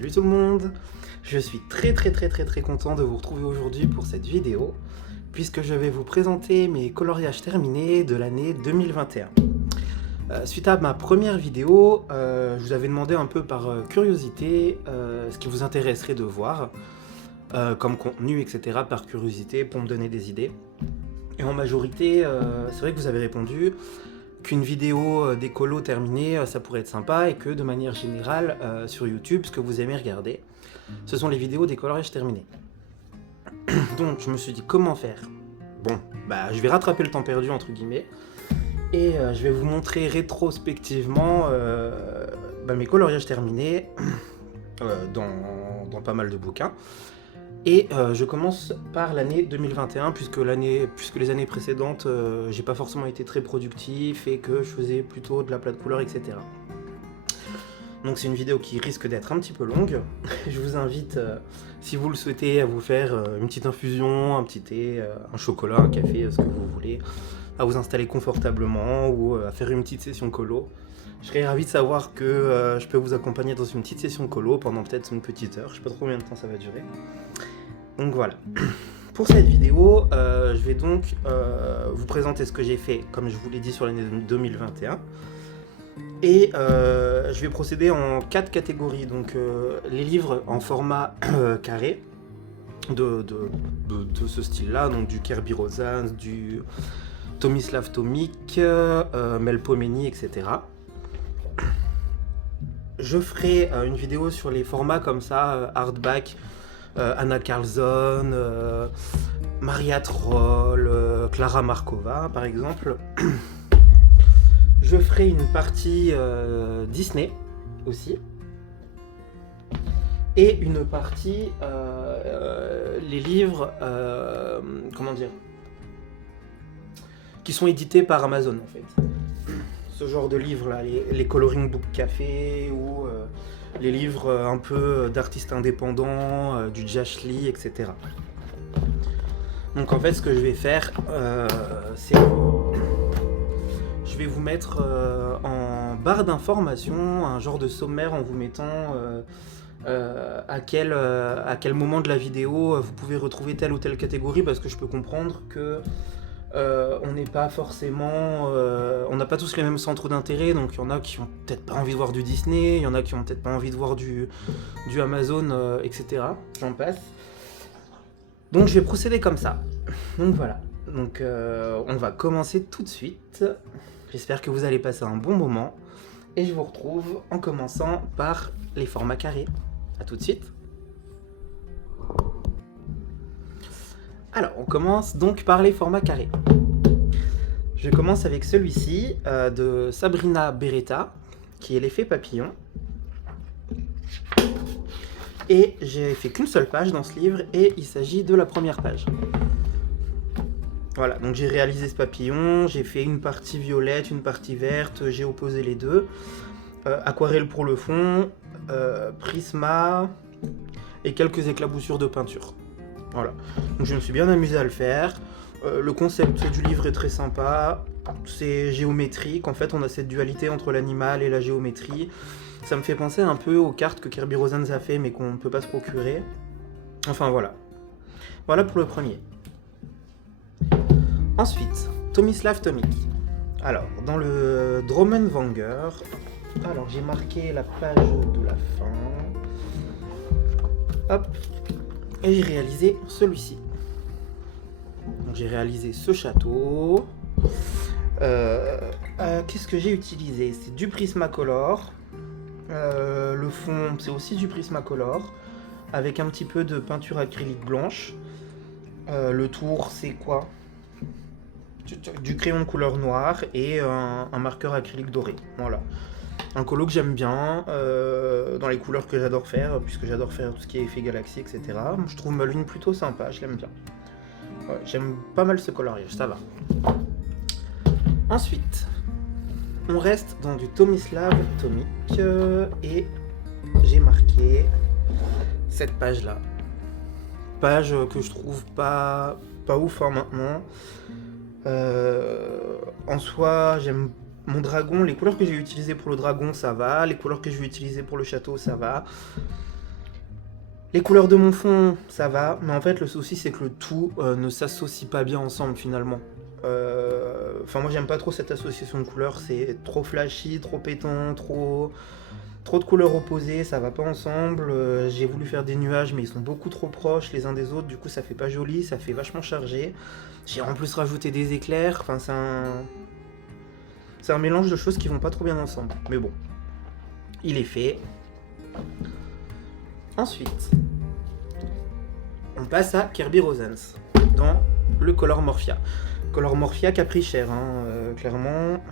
Salut tout le monde. Je suis très content de vous retrouver aujourd'hui pour cette vidéo, puisque je vais vous présenter mes coloriages terminés de l'année 2021. Suite à ma première vidéo, je vous avais demandé un peu par curiosité ce qui vous intéresserait de voir comme contenu, etc. par curiosité pour me donner des idées. Et en majorité, c'est vrai que vous avez répondu qu'une vidéo d'écolo terminée, ça pourrait être sympa, et que de manière générale, sur YouTube, ce que vous aimez regarder, ce sont les vidéos décoloriage terminés. Donc je me suis dit comment faire. Bon, bah je vais rattraper le temps perdu entre guillemets, et je vais vous montrer rétrospectivement mes coloriages terminés dans pas mal de bouquins. Et je commence par l'année 2021, puisque les années précédentes, j'ai pas forcément été très productif et que je faisais plutôt de la plate couleur, etc. Donc c'est une vidéo qui risque d'être un petit peu longue. Je vous invite, si vous le souhaitez, à vous faire une petite infusion, un petit thé, un chocolat, un café, ce que vous voulez, à vous installer confortablement ou à faire une petite session colo. Je serais ravi de savoir que je peux vous accompagner dans une petite session colo pendant peut-être une petite heure. Je sais pas trop combien de temps ça va durer. Donc voilà. Pour cette vidéo, je vais donc vous présenter ce que j'ai fait, comme je vous l'ai dit, sur l'année 2021. Et je vais procéder en 4 catégories. Donc les livres en format carré, de ce style-là, donc du Kerby Rosans, du Tomislav Tomic, Melpomene, etc. Je ferai une vidéo sur les formats comme ça, hardback, Anna Carlson, Maria Troll, Clara Markova par exemple. Je ferai une partie Disney aussi. Et une partie les livres, comment dire, qui sont édités par Amazon en fait. Ce genre de livres là, les coloring book café ou les livres un peu d'artistes indépendants, du Josh Lee, etc. Donc en fait ce que je vais faire, c'est je vais vous mettre en barre d'information un genre de sommaire en vous mettant à quel moment de la vidéo vous pouvez retrouver telle ou telle catégorie, parce que je peux comprendre que on n'est pas forcément, on n'a pas tous les mêmes centres d'intérêt, donc il y en a qui ont peut-être pas envie de voir du Disney, il y en a qui ont peut-être pas envie de voir du Amazon, etc. J'en passe. Donc je vais procéder comme ça. Donc voilà. Donc on va commencer tout de suite. J'espère que vous allez passer un bon moment. Et je vous retrouve en commençant par les formats carrés. A tout de suite. Alors, on commence donc par les formats carrés. Je commence avec celui-ci de Sabrina Beretta, qui est l'effet papillon. Et j'ai fait qu'une seule page dans ce livre, et il s'agit de la première page. Voilà, donc j'ai réalisé ce papillon, j'ai fait une partie violette, une partie verte, j'ai opposé les deux. Aquarelle pour le fond, prisma et quelques éclaboussures de peinture. Voilà, donc je me suis bien amusé à le faire. Le concept du livre est très sympa, c'est géométrique. En fait, on a cette dualité entre l'animal et la géométrie. Ça me fait penser un peu aux cartes que Kerby Rosans a fait, mais qu'on ne peut pas se procurer. Enfin voilà. Voilà pour le premier. Ensuite, Tomislav Tomic. Alors, dans le Drommenwanger, alors j'ai marqué la page de la fin. Hop. Et j'ai réalisé celui-ci. Donc j'ai réalisé ce château. Qu'est-ce que j'ai utilisé? C'est du Prismacolor. Le fond, c'est aussi du Prismacolor, avec un petit peu de peinture acrylique blanche. Le tour, c'est quoi? Du crayon de couleur noire et un marqueur acrylique doré. Voilà. Un colo que j'aime bien, dans les couleurs que j'adore faire, puisque j'adore faire tout ce qui est effet galaxie, etc. Je trouve ma lune plutôt sympa, je l'aime bien. Ouais, j'aime pas mal ce coloriage, ça va. Ensuite, on reste dans du Tomislav Tomic, et j'ai marqué cette page-là. Page que je trouve pas ouf maintenant. En soi, j'aime mon dragon, les couleurs que j'ai utilisées pour le dragon, ça va. Les couleurs que je vais utiliser pour le château, ça va. Les couleurs de mon fond, ça va, mais en fait le souci c'est que le tout ne s'associe pas bien ensemble finalement. Enfin moi j'aime pas trop cette association de couleurs, c'est trop flashy, trop pétant, trop de couleurs opposées, ça va pas ensemble. J'ai voulu faire des nuages mais ils sont beaucoup trop proches les uns des autres, du coup ça fait pas joli, ça fait vachement chargé. J'ai en plus rajouté des éclairs, enfin c'est un mélange de choses qui vont pas trop bien ensemble. Mais bon, il est fait. Ensuite, on passe à Kerby Rosens dans le Color Morphia. Color Morphia qui a pris cher, hein, clairement.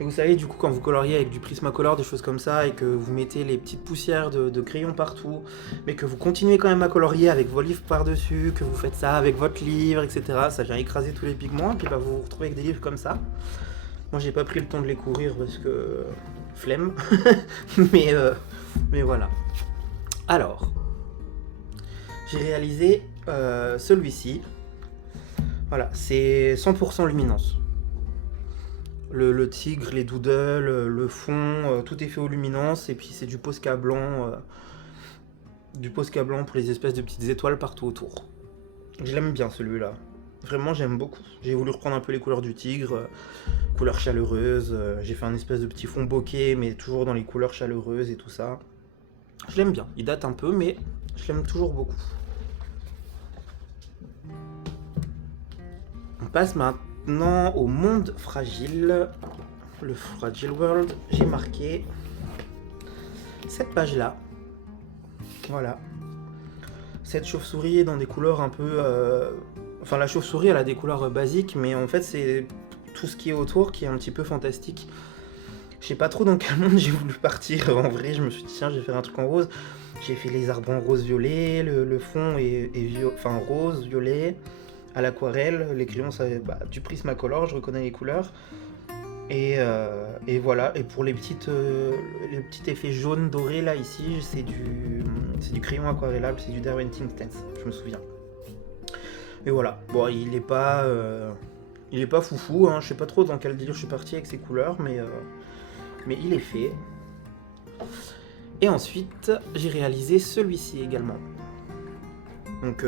Et vous savez, du coup, quand vous coloriez avec du Prismacolor, des choses comme ça, et que vous mettez les petites poussières de crayons partout, mais que vous continuez quand même à colorier avec vos livres par-dessus, que vous faites ça avec votre livre, etc., ça vient écraser tous les pigments, et puis bah, vous vous retrouvez avec des livres comme ça. Moi, j'ai pas pris le temps de les courir parce que... flemme. mais voilà. Alors, j'ai réalisé celui-ci. Voilà, c'est 100% luminance. Le tigre, les doodles, le fond, tout est fait aux luminances. Et puis c'est du Posca blanc. Du Posca blanc pour les espèces de petites étoiles partout autour. Je l'aime bien celui-là. Vraiment, j'aime beaucoup. J'ai voulu reprendre un peu les couleurs du tigre. Couleurs chaleureuses. J'ai fait un espèce de petit fond bokeh, mais toujours dans les couleurs chaleureuses et tout ça. Je l'aime bien. Il date un peu, mais je l'aime toujours beaucoup. On passe maintenant au monde fragile. Le Fragile World. J'ai marqué cette page-là. Voilà. Cette chauve-souris est dans des couleurs un peu... Enfin, la chauve-souris, elle a des couleurs basiques, mais en fait, c'est tout ce qui est autour qui est un petit peu fantastique. Je sais pas trop dans quel monde j'ai voulu partir. En vrai, je me suis dit, tiens, je vais faire un truc en rose. J'ai fait les arbres en rose-violet, le fond est rose, violet, à l'aquarelle. Les crayons, ça, du Prismacolor, je reconnais les couleurs. Et voilà. Et pour les petits effets jaunes dorés, là, ici, c'est du crayon aquarellable, c'est du Derwentine Stencil, je me souviens. Et voilà. Bon, il est pas foufou, hein. Je sais pas trop dans quel délire je suis parti avec ces couleurs, mais il est fait. Et ensuite, j'ai réalisé celui-ci également. Donc,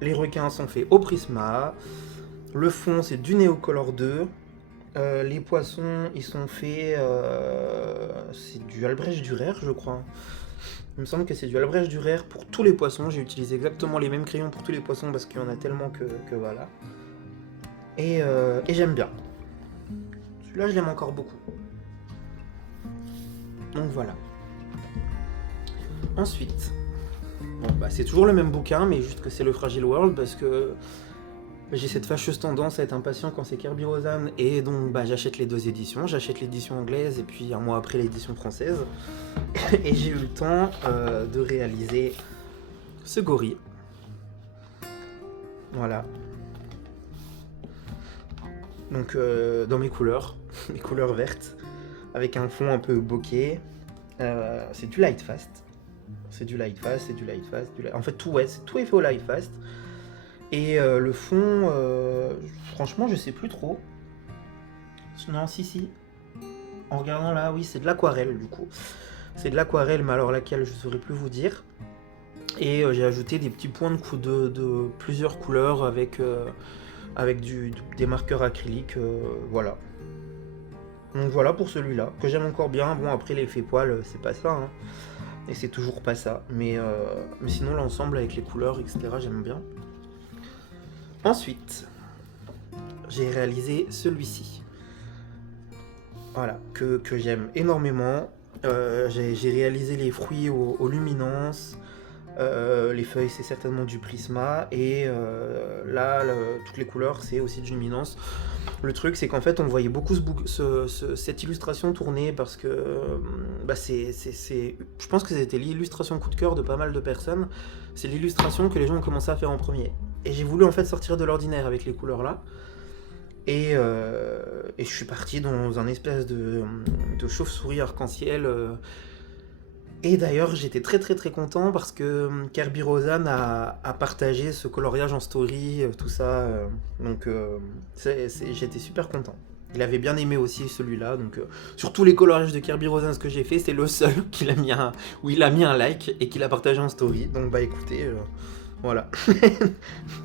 les requins sont faits au Prisma. Le fond, c'est du Neocolor 2. Les poissons, ils sont faits... c'est du Albrecht Dürer, je crois. Il me semble que c'est du Albrecht Dürer pour tous les poissons. J'ai utilisé exactement les mêmes crayons pour tous les poissons parce qu'il y en a tellement que voilà. Et j'aime bien. Celui-là, je l'aime encore beaucoup. Donc voilà. Ensuite, bon, c'est toujours le même bouquin, mais juste que c'est le Fragile World parce que j'ai cette fâcheuse tendance à être impatient quand c'est Kerby Rosen, et donc j'achète les deux éditions. J'achète l'édition anglaise et puis un mois après l'édition française. Et j'ai eu le temps de réaliser ce gorille. Voilà. Donc dans mes couleurs vertes, avec un fond un peu bokeh. C'est du Lightfast. En fait, tout est fait au Lightfast. Et le fond, franchement, je sais plus trop. Non, si. En regardant là, oui, c'est de l'aquarelle du coup. C'est de l'aquarelle, mais alors laquelle je saurais plus vous dire. Et j'ai ajouté des petits points de plusieurs couleurs avec des marqueurs acryliques, voilà. Donc voilà pour celui-là, que j'aime encore bien. Bon, après l'effet poil, c'est pas ça, hein. Et c'est toujours pas ça. Mais sinon, l'ensemble avec les couleurs, etc., j'aime bien. Ensuite, j'ai réalisé celui-ci. Voilà, que j'aime énormément. J'ai réalisé les fruits aux luminances. Les feuilles, c'est certainement du Prisma. Et là, toutes les couleurs, c'est aussi du luminance. Le truc, c'est qu'en fait, on voyait beaucoup cette illustration tourner parce que je pense que c'était l'illustration coup de cœur de pas mal de personnes. C'est l'illustration que les gens ont commencé à faire en premier. Et j'ai voulu en fait sortir de l'ordinaire avec les couleurs là. Et je suis parti dans un espèce de chauve-souris arc-en-ciel. Et d'ailleurs, j'étais très content parce que Kerby Rosen a partagé ce coloriage en story, tout ça. Donc j'étais super content. Il avait bien aimé aussi celui-là, donc sur tous les coloriages de Kerby Rosens que j'ai fait, c'est le seul où il a mis un like et qu'il a partagé en story. Donc bah écoutez, voilà.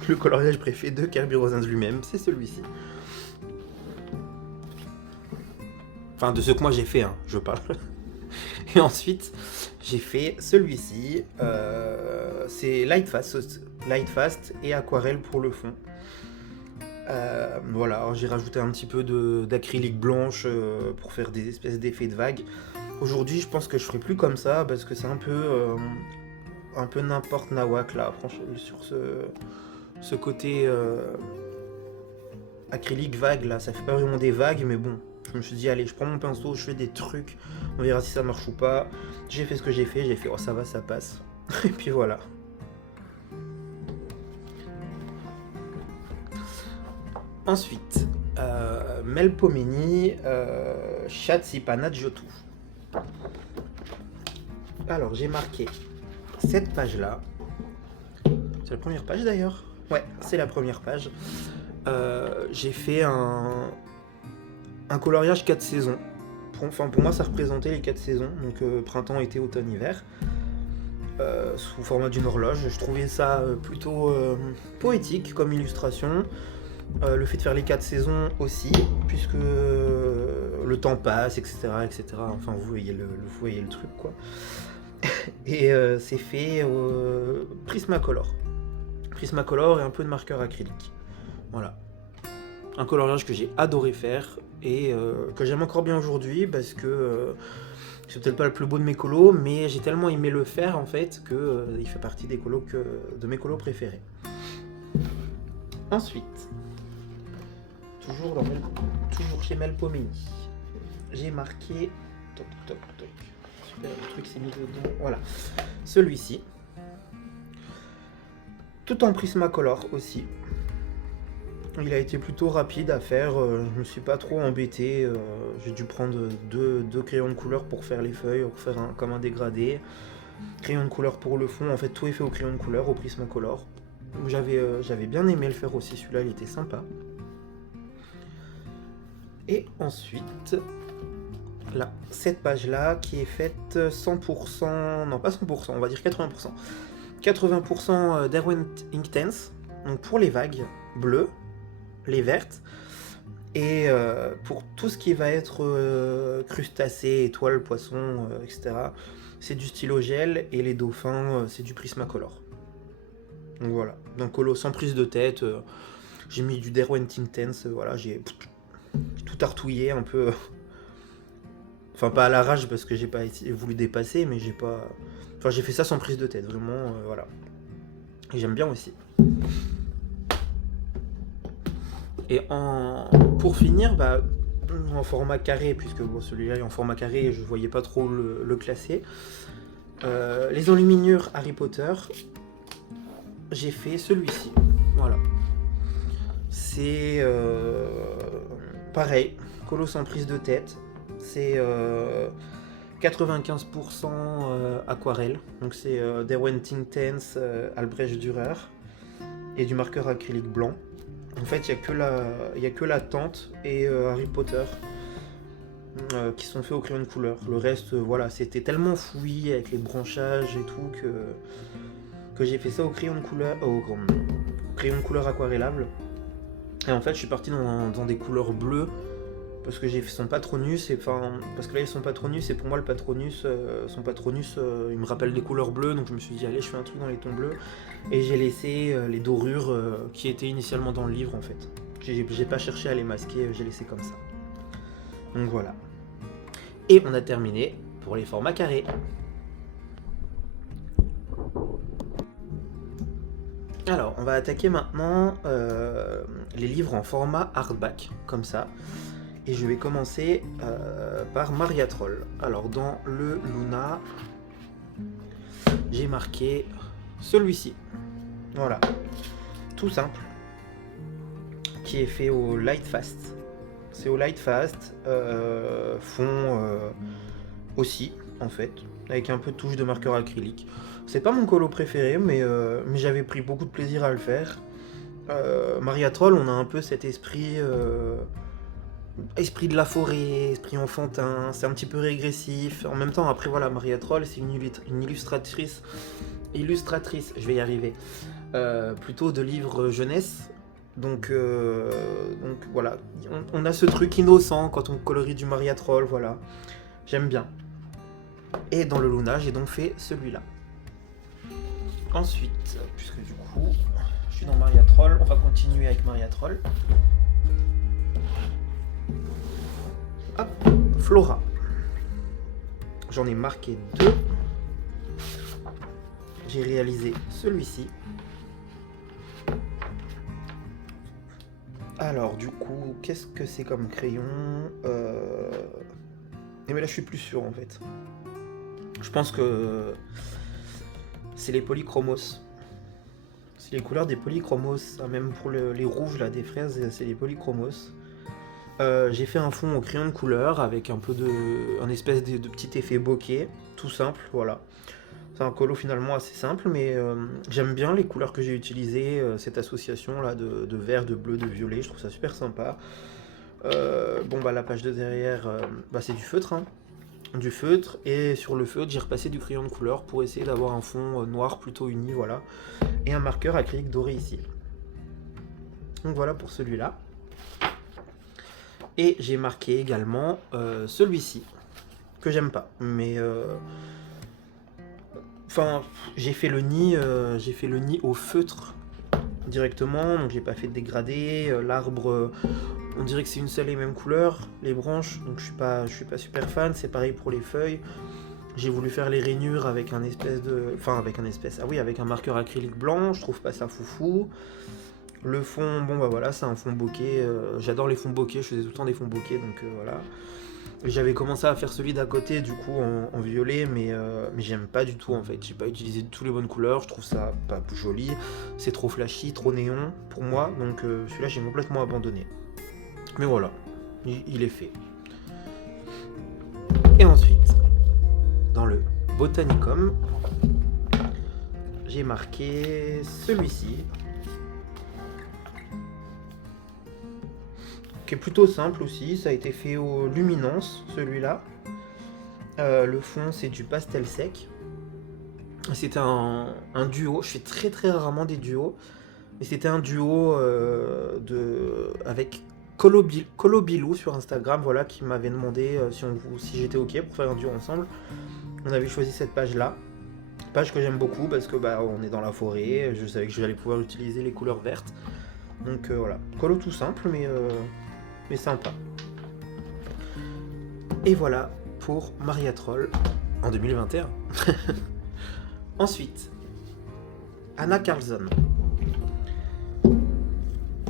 Le coloriage préféré de Kerby Rosens lui-même, c'est celui-ci. Enfin, de ce que moi j'ai fait, hein, je parle. Et ensuite, j'ai fait celui-ci. C'est Light Fast et aquarelle pour le fond. Voilà, j'ai rajouté un petit peu d'acrylique blanche pour faire des espèces d'effets de vagues. Aujourd'hui, je pense que je ferai plus comme ça parce que c'est un peu n'importe nawak là, franchement, sur ce côté acrylique vague là, ça fait pas vraiment des vagues, mais bon, je me suis dit allez, je prends mon pinceau, je fais des trucs, on verra si ça marche ou pas. J'ai fait ce que j'ai fait oh ça va, ça passe. Et puis voilà. Ensuite, Melpomene Shatsipana Jotu. Alors, j'ai marqué cette page-là. C'est la première page d'ailleurs. Ouais, c'est la première page. J'ai fait un coloriage 4 saisons. Pour moi, ça représentait les 4 saisons. Donc, printemps, été, automne, hiver. Sous format d'une horloge. Je trouvais ça plutôt poétique comme illustration. Le fait de faire les 4 saisons aussi, puisque le temps passe, etc. etc. Enfin, vous voyez le truc, quoi. Et c'est fait Prismacolor. Prismacolor et un peu de marqueur acrylique. Voilà. Un coloriage que j'ai adoré faire et que j'aime encore bien aujourd'hui parce que c'est peut-être pas le plus beau de mes colos, mais j'ai tellement aimé le faire en fait que il fait partie de mes colos préférés. Ensuite, toujours chez Melpomene, j'ai marqué toc toc toc. Super, le truc s'est mis dedans. Voilà, celui-ci, tout en Prismacolor aussi. Il a été plutôt rapide à faire, je me suis pas trop embêté, j'ai dû prendre deux crayons de couleur pour faire les feuilles, pour faire comme un dégradé, crayon de couleur pour le fond, en fait tout est fait au crayon de couleur, au Prismacolor. J'avais bien aimé le faire aussi, celui-là il était sympa. Et ensuite, là, cette page-là qui est faite 100%, non pas 100%, on va dire 80%. 80% Derwent Inktense, donc pour les vagues bleues, les vertes, et pour tout ce qui va être crustacés, étoiles, poissons, etc., c'est du stylo gel, et les dauphins, c'est du Prismacolor. Donc voilà, d'un colo sans prise de tête, j'ai mis du Derwent Inktense, voilà, j'ai tout artouillé un peu. Enfin, pas à l'arrache parce que j'ai pas voulu dépasser, mais j'ai pas. Enfin, j'ai fait ça sans prise de tête, vraiment, voilà. Et j'aime bien aussi. Et pour finir, bah, en format carré, puisque bon, celui-là est en format carré et je voyais pas trop le classer. Les enluminures Harry Potter, j'ai fait celui-ci. Voilà. C'est pareil, colo sans prise de tête. C'est 95% aquarelle. Donc c'est Derwent Inktense, Albrecht Dürer et du marqueur acrylique blanc. En fait, il n'y a que la tente et Harry Potter qui sont faits au crayon de couleur. Le reste, voilà, c'était tellement fouillis avec les branchages et tout que j'ai fait ça au crayon de couleur aquarellable. Et en fait, je suis parti dans des couleurs bleues parce que j'ai fait son Patronus, parce que là, son Patronus, et pour moi, le Patronus, son Patronus, il me rappelle des couleurs bleues, donc je me suis dit, allez, je fais un truc dans les tons bleus, et j'ai laissé les dorures qui étaient initialement dans le livre, en fait. J'ai pas cherché à les masquer, j'ai laissé comme ça. Donc voilà. Et on a terminé pour les formats carrés. Alors, on va attaquer maintenant les livres en format hardback, comme ça. Et je vais commencer par Maria Troll. Alors, dans le Luna, j'ai marqué celui-ci. Voilà. Tout simple. Qui est fait au Light Fast. C'est au Light Fast. Fond aussi, en fait. Avec un peu de touche de marqueur acrylique. C'est pas mon colo préféré, mais j'avais pris beaucoup de plaisir à le faire. Maria Troll, on a un peu cet esprit esprit de la forêt, esprit enfantin, c'est un petit peu régressif. En même temps, après voilà, Maria Troll, c'est une illustratrice, je vais y arriver, plutôt de livres jeunesse. Donc voilà, on a ce truc innocent quand on colorie du Maria Troll, voilà. J'aime bien. Et dans le Luna, j'ai donc fait celui-là. Ensuite, puisque du coup, je suis dans Maria Troll, on va continuer avec Maria Troll. Hop, Flora. J'en ai marqué 2. J'ai réalisé celui-ci. Alors du coup, qu'est-ce que c'est comme crayon mais là je suis plus sûr en fait. Je pense que c'est les polychromos. C'est les couleurs des polychromos. Même pour les rouges là des fraises, c'est les polychromos. J'ai fait un fond au crayon de couleur avec un espèce de petit effet bokeh, tout simple, voilà. C'est un colo finalement assez simple, mais j'aime bien les couleurs que j'ai utilisées, cette association là de vert, de bleu, de violet, je trouve ça super sympa. Bon bah la page de derrière, c'est du feutre, hein. Du feutre, et sur le feutre j'ai repassé du crayon de couleur pour essayer d'avoir un fond noir plutôt uni, voilà. Et un marqueur acrylique doré ici. Donc voilà pour celui-là. Et j'ai marqué également celui-ci, que j'aime pas, mais enfin j'ai fait le nid au feutre directement, donc j'ai pas fait de dégradé. L'arbre, on dirait que c'est une seule et même couleur, les branches, donc je suis pas super fan. C'est pareil pour les feuilles. J'ai voulu faire les rainures avec avec un marqueur acrylique blanc, je trouve pas ça foufou. Le fond, bon bah voilà, c'est un fond bokeh, j'adore les fonds bokeh, je faisais tout le temps des fonds bokeh, donc voilà. J'avais commencé à faire celui d'à côté du coup en violet, mais j'aime pas du tout en fait. J'ai pas utilisé toutes les bonnes couleurs, je trouve ça pas joli, c'est trop flashy, trop néon pour moi, donc celui-là j'ai complètement abandonné. Mais voilà, il est fait. Et ensuite, dans le Botanicum, j'ai marqué celui-ci, qui est plutôt simple aussi, ça a été fait au Luminance, celui-là. Le fond c'est du pastel sec. C'était un duo, je fais très très rarement des duos, mais c'était un duo avec Colobilou sur Instagram, voilà, qui m'avait demandé si j'étais ok pour faire un duo ensemble. On avait choisi cette page-là, page que j'aime beaucoup parce que on est dans la forêt, je savais que j'allais pouvoir utiliser les couleurs vertes. Donc voilà, colo tout simple mais sympa. Et voilà pour Maria Troll en 2021. Ensuite, Anna Carlson.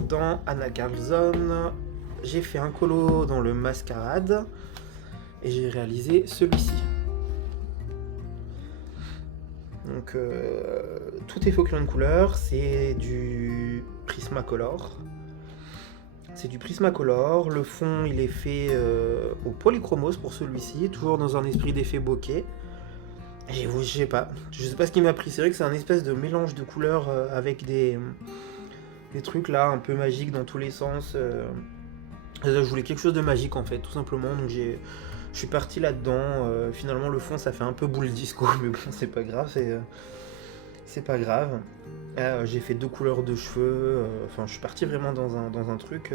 Dans Anna Carlson, j'ai fait un colo dans le Mascarade et j'ai réalisé celui-ci. Donc tout est fait au crayon de couleur, c'est du Prismacolor. Le fond il est fait au polychromos pour celui-ci, toujours dans un esprit d'effet bokeh. Je sais pas ce qui m'a pris, c'est vrai que c'est un espèce de mélange de couleurs avec des trucs là un peu magiques dans tous les sens. Je voulais quelque chose de magique en fait, tout simplement, donc je suis parti là-dedans. Finalement le fond ça fait un peu boule disco, mais bon c'est pas grave, c'est pas grave. J'ai fait 2 couleurs de cheveux, je suis parti vraiment dans un truc.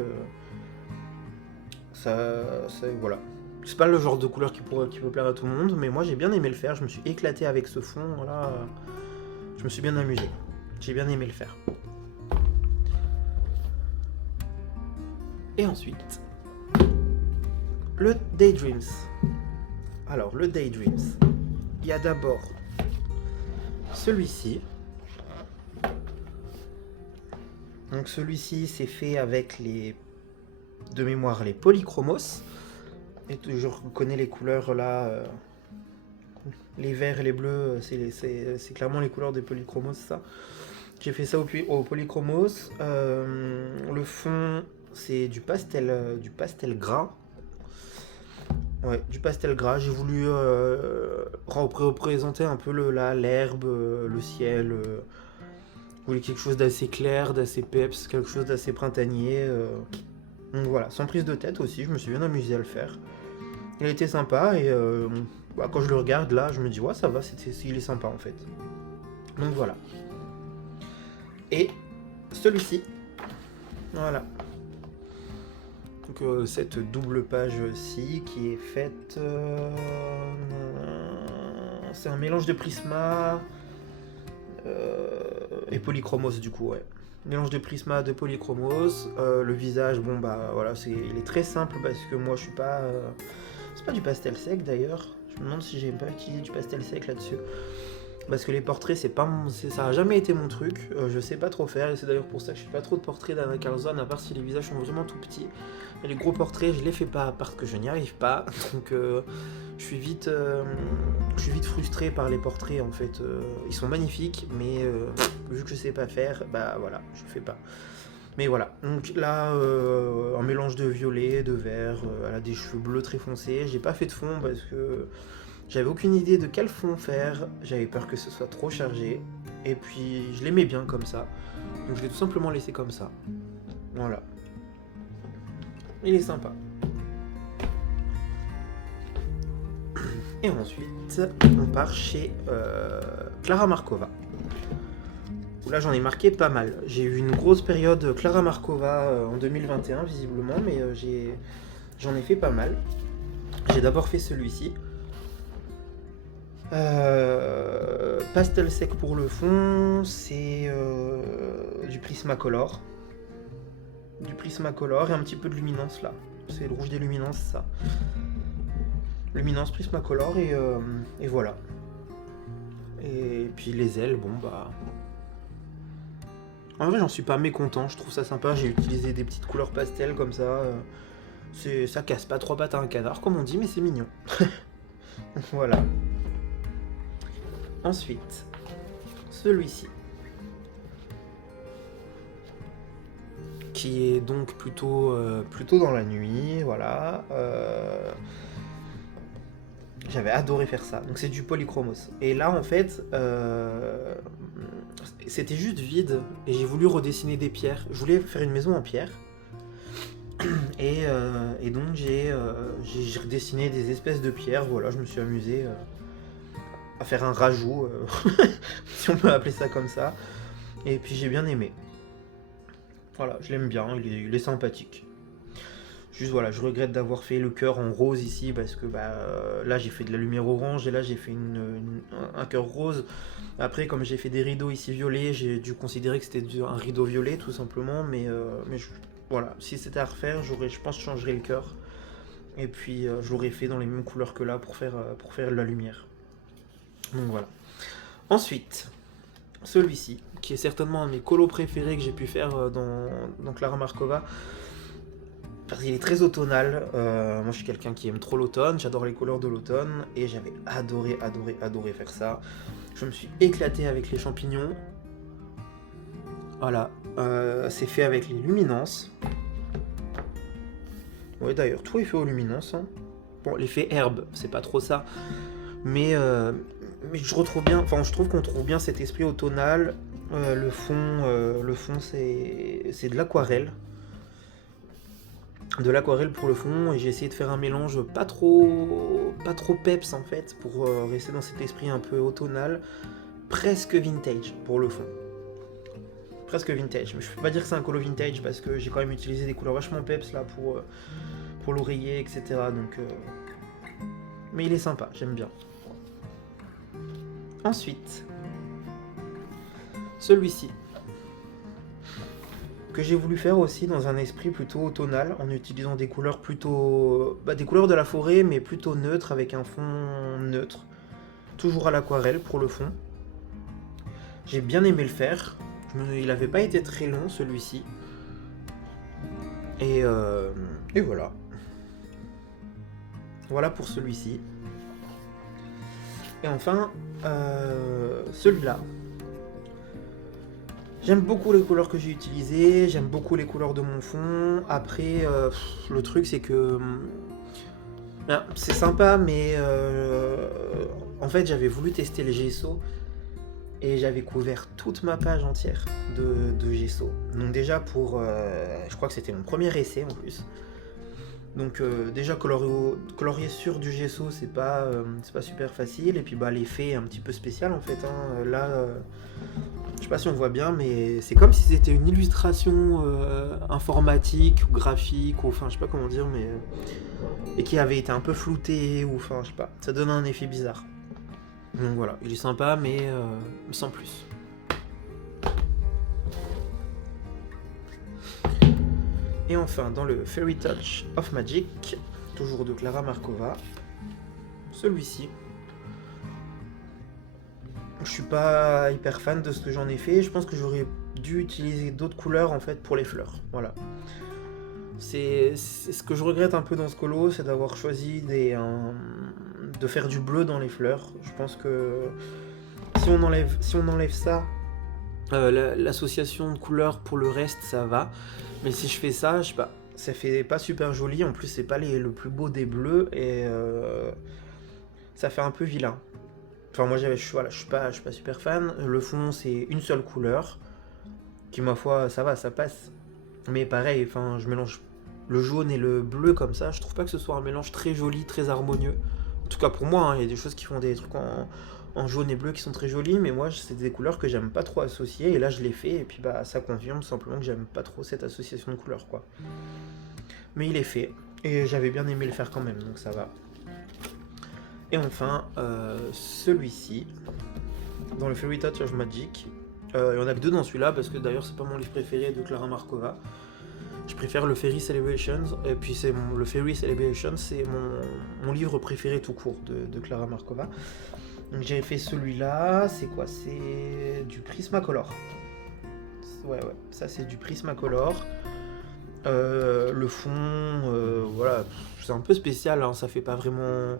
Voilà. C'est pas le genre de couleur qui peut plaire à tout le monde, mais moi j'ai bien aimé le faire, je me suis éclaté avec ce fond là. Je me suis bien amusé. J'ai bien aimé le faire. Et ensuite, le Daydreams. Alors, le Daydreams, il y a d'abord celui-ci. Donc celui-ci, c'est fait avec de mémoire, les polychromos. Et je reconnais les couleurs là. Les verts et les bleus, c'est clairement les couleurs des polychromos, ça. J'ai fait ça au polychromos. Le fond, c'est du pastel gras. Ouais, du pastel gras. J'ai voulu représenter un peu l'herbe, le ciel. Je voulais quelque chose d'assez clair, d'assez peps, quelque chose d'assez printanier. Donc voilà, sans prise de tête aussi, je me suis bien amusé à le faire. Il a été sympa et quand je le regarde là, je me dis ouais ça va, il est sympa en fait. Donc voilà. Et celui-ci, voilà. Donc cette double page-ci qui est faite... c'est un mélange de Prisma et Polychromos du coup, ouais. Mélange de Prisma, de Polychromos. Le visage, bon bah voilà, il est très simple parce que moi je suis pas... c'est pas du pastel sec d'ailleurs. Je me demande si j'ai pas utilisé du pastel sec là-dessus. Parce que les portraits, ça a jamais été mon truc. Je sais pas trop faire et c'est d'ailleurs pour ça que je fais pas trop de portraits d'Anna Carlson, à part si les visages sont vraiment tout petits. Mais les gros portraits, je les fais pas parce que je n'y arrive pas. Donc je suis vite frustré par les portraits en fait. Ils sont magnifiques, mais vu que je sais pas faire, bah voilà, je fais pas. Mais voilà, donc là, un mélange de violet, de vert, elle a des cheveux bleus très foncés. J'ai pas fait de fond parce que j'avais aucune idée de quel fond faire, j'avais peur que ce soit trop chargé. Et puis je l'aimais bien comme ça, donc je l'ai tout simplement laissé comme ça. Voilà. Il est sympa. Et ensuite, on part chez Clara Markova. Là j'en ai marqué pas mal. J'ai eu une grosse période Clara Markova en 2021 visiblement, mais j'en ai fait pas mal. J'ai d'abord fait celui-ci. Pastel sec pour le fond, c'est du Prismacolor. Du Prismacolor et un petit peu de luminance là. C'est le rouge des luminances ça. Luminance Prismacolor et voilà. Et puis les ailes, bon bah... En vrai, j'en suis pas mécontent, je trouve ça sympa. J'ai utilisé des petites couleurs pastel comme ça. Ça casse pas trois pattes à un canard, comme on dit, mais c'est mignon. Voilà. Ensuite, celui-ci. Qui est donc plutôt dans la nuit, voilà. J'avais adoré faire ça. Donc c'est du Polychromos. Et là, en fait... c'était juste vide et j'ai voulu redessiner des pierres. Je voulais faire une maison en pierre et donc j'ai redessiné des espèces de pierres. Voilà, je me suis amusé à faire un rajout, si on peut appeler ça comme ça. Et puis j'ai bien aimé. Voilà, je l'aime bien, il est sympathique. Juste voilà, je regrette d'avoir fait le cœur en rose ici parce que là j'ai fait de la lumière orange et là j'ai fait un cœur rose. Après comme j'ai fait des rideaux ici violets, j'ai dû considérer que c'était un rideau violet tout simplement. Mais voilà, si c'était à refaire, je pense que je changerais le cœur. Et puis je l'aurais fait dans les mêmes couleurs que là pour faire de la lumière. Donc voilà. Ensuite, celui-ci, qui est certainement un de mes colos préférés que j'ai pu faire dans Clara Markova. Parce qu'il est très automnal. Moi je suis quelqu'un qui aime trop l'automne, j'adore les couleurs de l'automne et j'avais adoré faire ça. Je me suis éclaté avec les champignons. Voilà, c'est fait avec les luminances. Ouais d'ailleurs, tout est fait aux luminances. Hein. Bon, l'effet herbe, c'est pas trop ça. Mais je retrouve bien, enfin je trouve qu'on trouve bien cet esprit automnal. Le fond c'est de l'aquarelle. De l'aquarelle pour le fond et j'ai essayé de faire un mélange pas trop peps en fait pour rester dans cet esprit un peu automnal, presque vintage pour le fond. Presque vintage, mais je peux pas dire que c'est un colo vintage parce que j'ai quand même utilisé des couleurs vachement peps là pour l'oreiller etc. Donc mais il est sympa, j'aime bien. Ensuite, celui-ci que j'ai voulu faire aussi dans un esprit plutôt automnal en utilisant des couleurs plutôt... des couleurs de la forêt mais plutôt neutres avec un fond neutre. Toujours à l'aquarelle pour le fond. J'ai bien aimé le faire. Il n'avait pas été très long celui-ci. Et voilà. Voilà pour celui-ci. Et enfin, celui-là. J'aime beaucoup les couleurs que j'ai utilisées, j'aime beaucoup les couleurs de mon fond. Après, le truc c'est que c'est sympa, mais en fait j'avais voulu tester les gesso et j'avais couvert toute ma page entière de gesso. Donc déjà je crois que c'était mon premier essai en plus. Donc déjà colorier sur du gesso c'est pas super facile, et puis bah l'effet est un petit peu spécial en fait, hein. Là je sais pas si on voit bien, mais c'est comme si c'était une illustration informatique ou graphique, ou enfin je sais pas comment dire, mais et qui avait été un peu floutée, ou enfin je sais pas, ça donne un effet bizarre. Donc voilà, il est sympa, mais sans plus. Et enfin, dans le Fairy Touch of Magic, toujours de Klara Markova, celui-ci. Je suis pas hyper fan de ce que j'en ai fait, je pense que j'aurais dû utiliser d'autres couleurs en fait pour les fleurs. Voilà. C'est ce que je regrette un peu dans ce colo, c'est d'avoir choisi de faire du bleu dans les fleurs. Je pense que si on enlève ça, l'association de couleurs pour le reste ça va. Mais si je fais ça, je sais pas, ça fait pas super joli. En plus, c'est pas le plus beau des bleus, et ça fait un peu vilain. Enfin, moi, voilà, je suis pas super fan. Le fond, c'est une seule couleur, qui, ma foi, ça va, ça passe. Mais pareil, enfin, je mélange le jaune et le bleu comme ça. Je trouve pas que ce soit un mélange très joli, très harmonieux. En tout cas, pour moi, hein, il y a des choses qui font des trucs en jaune et bleu qui sont très jolis, mais moi, c'est des couleurs que j'aime pas trop associer. Et là, je l'ai fait, et puis bah, ça confirme simplement que j'aime pas trop cette association de couleurs, quoi. Mais il est fait, et j'avais bien aimé le faire quand même, donc ça va. Et enfin, celui-ci, dans le Fairy Touch of Magic. Il y en a que deux dans celui-là, parce que d'ailleurs c'est pas mon livre préféré de Klara Markova. Je préfère le Fairy Celebrations, et puis le Fairy Celebrations, c'est mon livre préféré tout court de Klara Markova. Donc j'avais fait celui-là, c'est quoi? C'est du Prismacolor. Ouais, ça c'est du Prismacolor. Le fond, voilà, c'est un peu spécial, hein, ça fait pas vraiment...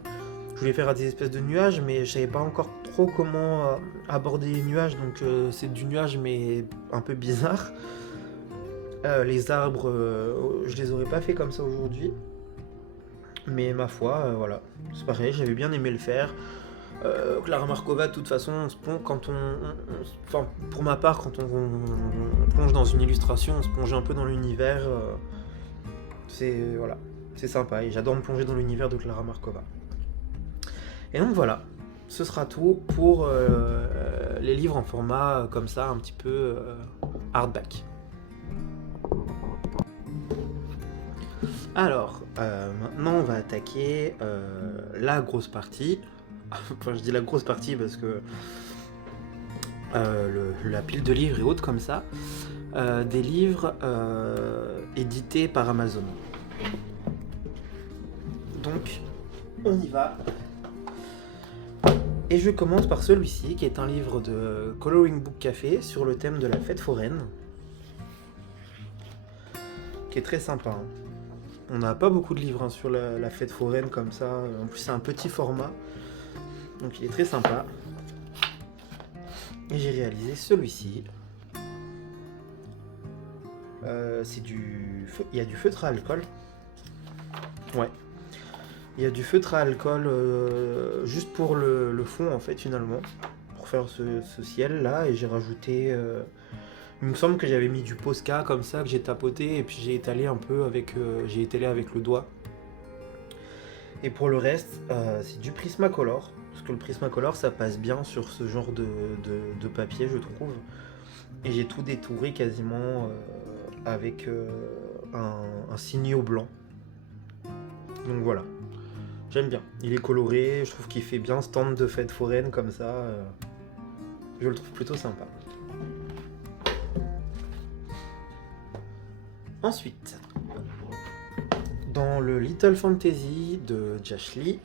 Je voulais faire des espèces de nuages, mais je savais pas encore trop comment aborder les nuages, donc c'est du nuage mais un peu bizarre. Les arbres, je les aurais pas fait comme ça aujourd'hui, mais ma foi, voilà, c'est pareil, j'avais bien aimé le faire. Klara Markova, de toute façon, on se plonge enfin, pour ma part, quand on plonge dans une illustration, on se plonge un peu dans l'univers. Voilà, c'est sympa, et j'adore me plonger dans l'univers de Klara Markova. Et donc voilà, ce sera tout pour les livres en format comme ça, un petit peu hardback. Alors, maintenant on va attaquer la grosse partie. Enfin, je dis la grosse partie parce que la pile de livres est haute comme ça. Des livres édités par Amazon. Donc, on y va. Et je commence par celui-ci, qui est un livre de Coloring Book Café sur le thème de la fête foraine, qui est très sympa, hein. On n'a pas beaucoup de livres, hein, sur la fête foraine comme ça. En plus, c'est un petit format, donc il est très sympa. Et j'ai réalisé celui-ci. Il y a du feutre à alcool. Ouais. Il y a du feutre à alcool juste pour le fond en fait, finalement, pour faire ce ciel là, et j'ai rajouté, il me semble que j'avais mis du Posca comme ça, que j'ai tapoté, et puis j'ai étalé un peu avec le doigt. Et pour le reste, c'est du Prismacolor, parce que le Prismacolor ça passe bien sur ce genre de papier, je trouve. Et j'ai tout détouré quasiment avec un signaux blanc. Donc voilà. J'aime bien, il est coloré, je trouve qu'il fait bien stand de fête foraine comme ça, je le trouve plutôt sympa. Ensuite, dans le Little Fantasy de Josh Lee,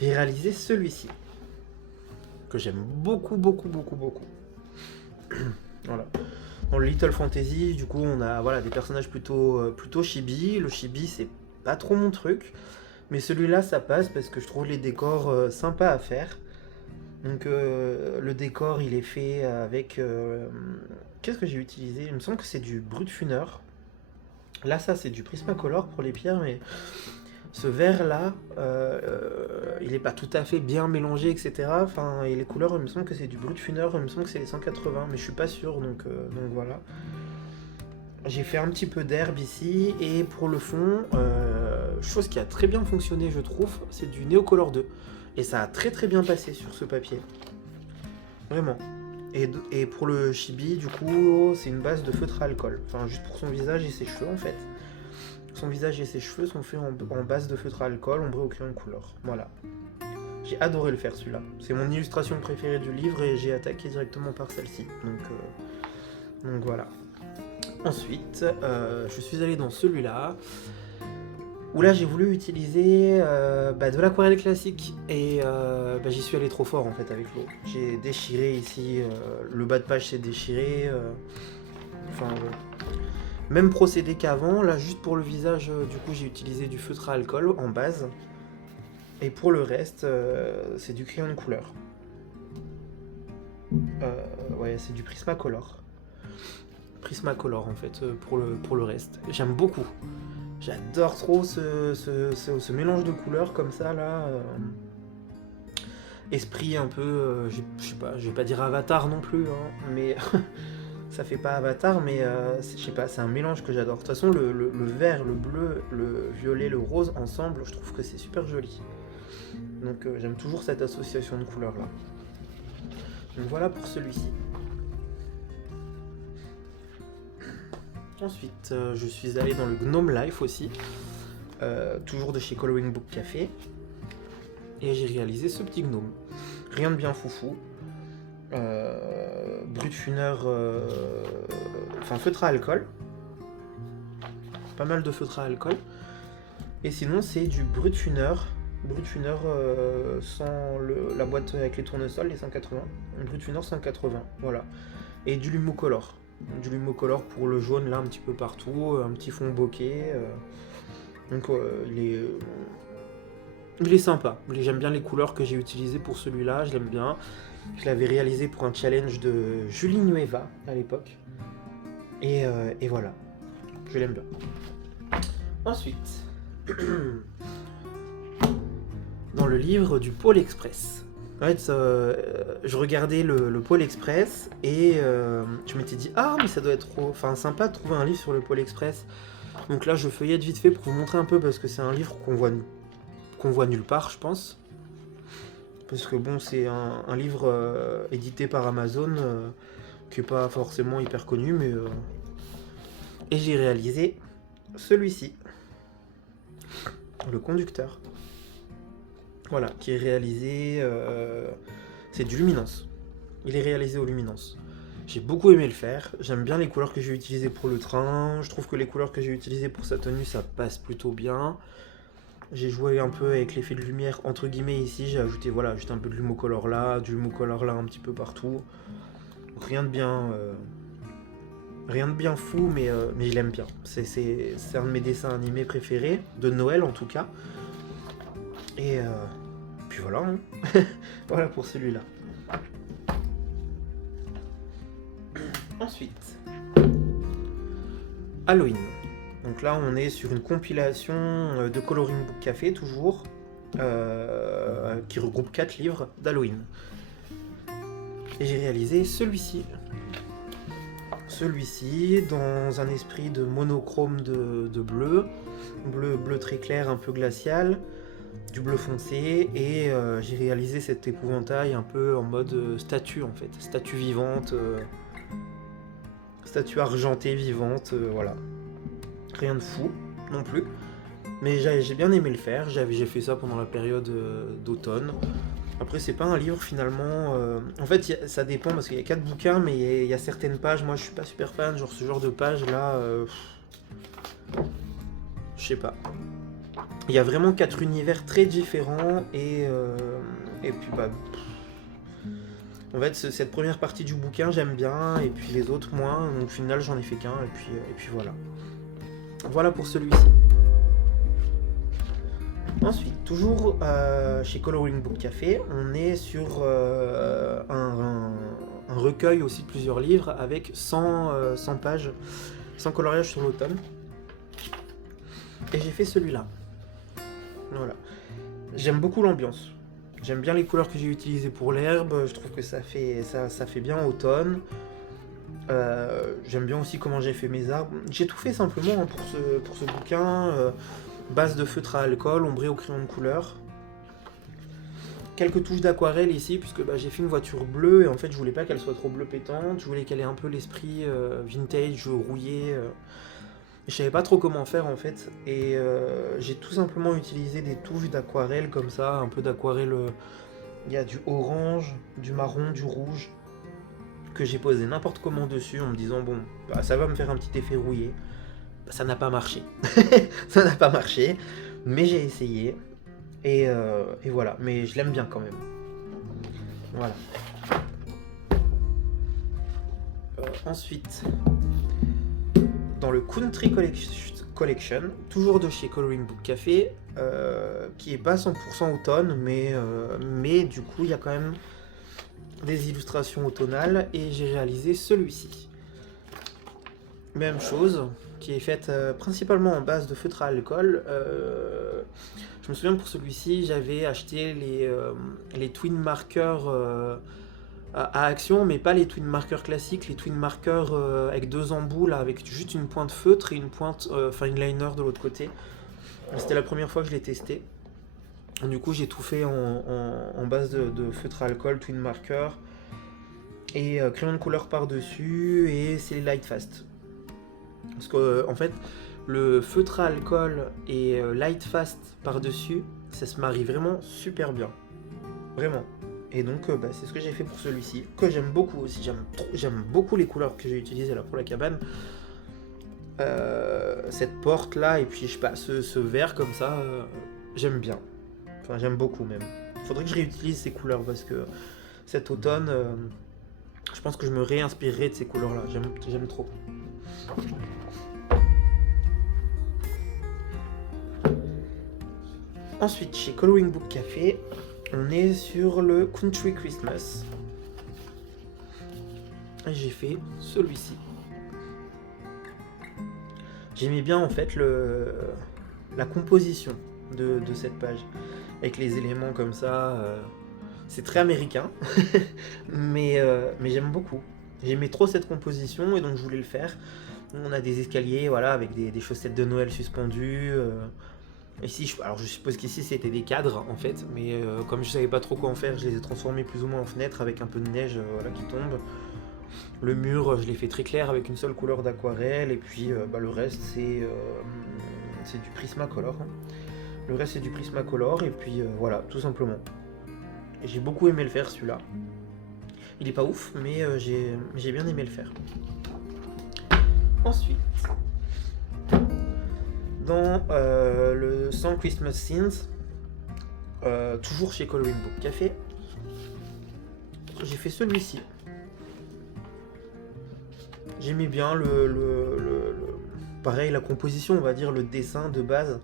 j'ai réalisé celui-ci, que j'aime beaucoup. Voilà. Dans le Little Fantasy, du coup, on a des personnages plutôt chibi. Le chibi, c'est pas trop mon truc, mais celui-là, ça passe parce que je trouve les décors sympas à faire. Donc, le décor, il est fait avec... qu'est-ce que j'ai utilisé? Il me semble que c'est du Brut Funeur. Là, ça, c'est du Prismacolor pour les pierres, mais Ce vert-là, il n'est pas tout à fait bien mélangé, etc. Enfin, et les couleurs, il me semble que c'est du brut funner, il me semble que c'est les 180, mais je suis pas sûr, donc voilà. J'ai fait un petit peu d'herbe ici, et pour le fond, chose qui a très bien fonctionné, je trouve, c'est du Neocolor 2. Et ça a très très bien passé sur ce papier. Vraiment. Et pour le chibi, du coup, c'est une base de feutre à alcool. Enfin, juste pour son visage et ses cheveux, en fait. Son visage et ses cheveux sont faits en base de feutre à alcool, ombré au crayon de couleur. Voilà. J'ai adoré le faire, celui-là. C'est mon illustration préférée du livre et j'ai attaqué directement par celle-ci. Donc voilà. Ensuite, je suis allé dans celui-là, où là j'ai voulu utiliser de l'aquarelle classique, et j'y suis allé trop fort en fait avec l'eau. J'ai déchiré ici, le bas de page s'est déchiré, même procédé qu'avant. Là juste pour le visage, du coup j'ai utilisé du feutre à alcool en base, et pour le reste c'est du crayon de couleur. Ouais, c'est du Prismacolor. Prismacolor en fait pour le reste. J'aime beaucoup. J'adore trop ce mélange de couleurs comme ça là. Esprit un peu, je sais pas, je vais pas dire Avatar non plus, hein, mais ça fait pas Avatar, mais je sais pas, c'est un mélange que j'adore. De toute façon, le vert, le bleu, le violet, le rose ensemble, je trouve que c'est super joli. Donc j'aime toujours cette association de couleurs là. Donc voilà pour celui-ci. Ensuite, je suis allé dans le Gnome Life aussi, toujours de chez Coloring Book Café, et j'ai réalisé ce petit gnome. Rien de bien foufou, brut funner, feutre à alcool, pas mal de feutre à alcool, et sinon c'est du brut funner sans la boîte avec les tournesols, les 180, brut funner 180, voilà, et du Lumocolor. Du Lumocolor pour le jaune là un petit peu partout, un petit fond bokeh, donc il est sympa. J'aime bien les couleurs que j'ai utilisées pour celui-là, je l'aime bien. Je l'avais réalisé pour un challenge de Julie Nueva à l'époque, et voilà, je l'aime bien. Ensuite, dans le livre du Pôle Express. En fait, je regardais le Pôle Express et je m'étais dit ah mais ça doit être sympa de trouver un livre sur le Pôle Express. Donc là je feuillette vite fait pour vous montrer un peu parce que c'est un livre qu'on voit nulle part je pense. Parce que bon c'est un livre édité par Amazon qui est pas forcément hyper connu mais et j'ai réalisé celui-ci, le conducteur. Voilà, qui est réalisé, c'est du Luminance. Il est réalisé au Luminance. J'ai beaucoup aimé le faire, j'aime bien les couleurs que j'ai utilisées pour le train, je trouve que les couleurs que j'ai utilisées pour sa tenue, ça passe plutôt bien. J'ai joué un peu avec l'effet de lumière, entre guillemets ici, j'ai ajouté voilà, juste un peu de Lumocolor là, du Lumocolor là un petit peu partout. Donc rien de bien fou, mais je l'aime bien. C'est un de mes dessins animés préférés, de Noël en tout cas. Et puis voilà, hein. Voilà pour celui-là. Ensuite, Halloween. Donc là, on est sur une compilation de Coloring Book Café, toujours, qui regroupe 4 livres d'Halloween. Et j'ai réalisé celui-ci. Celui-ci, dans un esprit de monochrome de bleu très clair, un peu glacial, du bleu foncé, et j'ai réalisé cet épouvantail un peu en mode statue en fait, statue vivante, statue argentée vivante, voilà. Rien de fou non plus, mais j'ai bien aimé le faire, j'ai fait ça pendant la période d'automne. Après c'est pas un livre finalement, en fait ça dépend parce qu'il y a 4 bouquins, mais il y a certaines pages, moi je suis pas super fan, genre ce genre de page là, je sais pas. Il y a vraiment 4 univers très différents et puis en fait cette première partie du bouquin j'aime bien et puis les autres moins, donc au final j'en ai fait qu'un et puis voilà. Voilà pour celui-ci. Ensuite, toujours chez Coloring Book Café, on est sur un recueil aussi de plusieurs livres avec 100 pages, 100 coloriages sur l'automne. Et j'ai fait celui-là. Voilà. J'aime beaucoup l'ambiance. J'aime bien les couleurs que j'ai utilisées pour l'herbe. Je trouve que ça fait bien automne. J'aime bien aussi comment j'ai fait mes arbres. J'ai tout fait simplement hein, pour ce bouquin. Base de feutre à alcool, ombré au crayon de couleur. Quelques touches d'aquarelle ici, puisque j'ai fait une voiture bleue et en fait je voulais pas qu'elle soit trop bleu pétante. Je voulais qu'elle ait un peu l'esprit vintage, rouillé. Je savais pas trop comment faire en fait. Et j'ai tout simplement utilisé des touches d'aquarelle comme ça. Un peu d'aquarelle. Il y a du orange, du marron, du rouge. Que j'ai posé n'importe comment dessus en me disant bon ça va me faire un petit effet rouillé. Ça n'a pas marché. Ça n'a pas marché. Mais j'ai essayé. Et voilà. Mais je l'aime bien quand même. Voilà. Ensuite, dans le Country Collection, toujours de chez Coloring Book Café, qui est pas 100% automne, mais du coup il y a quand même des illustrations automnales et j'ai réalisé celui-ci. Même chose, qui est faite principalement en base de feutre à alcool. Je me souviens pour celui-ci, j'avais acheté les twin markers à action, mais pas les twin markers classiques, les twin markers avec deux embouts là, avec juste une pointe feutre et une pointe, fine liner de l'autre côté. C'était la première fois que je l'ai testé. Du coup, j'ai tout fait en base de feutre à alcool, twin marker et crayon de couleur par-dessus, et c'est les light fast. Parce que en fait, le feutre à alcool et light fast par-dessus, ça se marie vraiment super bien. Vraiment. Et donc c'est ce que j'ai fait pour celui-ci, que j'aime beaucoup aussi. J'aime beaucoup les couleurs que j'ai utilisées là pour la cabane. Cette porte là, et puis je sais pas, ce vert comme ça, j'aime bien. Enfin, j'aime beaucoup même. Faudrait que je réutilise ces couleurs parce que cet automne, je pense que je me réinspirerai de ces couleurs là. J'aime trop. Ensuite, chez Coloring Book Café, on est sur le Country Christmas. Et j'ai fait celui-ci. J'aimais bien en fait la composition de cette page. Avec les éléments comme ça. C'est très américain. mais j'aime beaucoup. J'aimais trop cette composition et donc je voulais le faire. On a des escaliers voilà, avec des chaussettes de Noël suspendues. Ici, alors je suppose qu'ici c'était des cadres en fait, mais comme je savais pas trop quoi en faire, je les ai transformés plus ou moins en fenêtres avec un peu de neige voilà, qui tombe. Le mur, je l'ai fait très clair avec une seule couleur d'aquarelle, et puis le reste c'est du Prismacolor. Hein. Le reste c'est du Prismacolor, et puis voilà, tout simplement. Et j'ai beaucoup aimé le faire celui-là. Il est pas ouf, mais j'ai bien aimé le faire. Ensuite, dans le 100 Christmas Scenes, toujours chez Coloring Book Café, j'ai fait celui-ci. J'aimais bien pareil, la composition, on va dire, le dessin de base,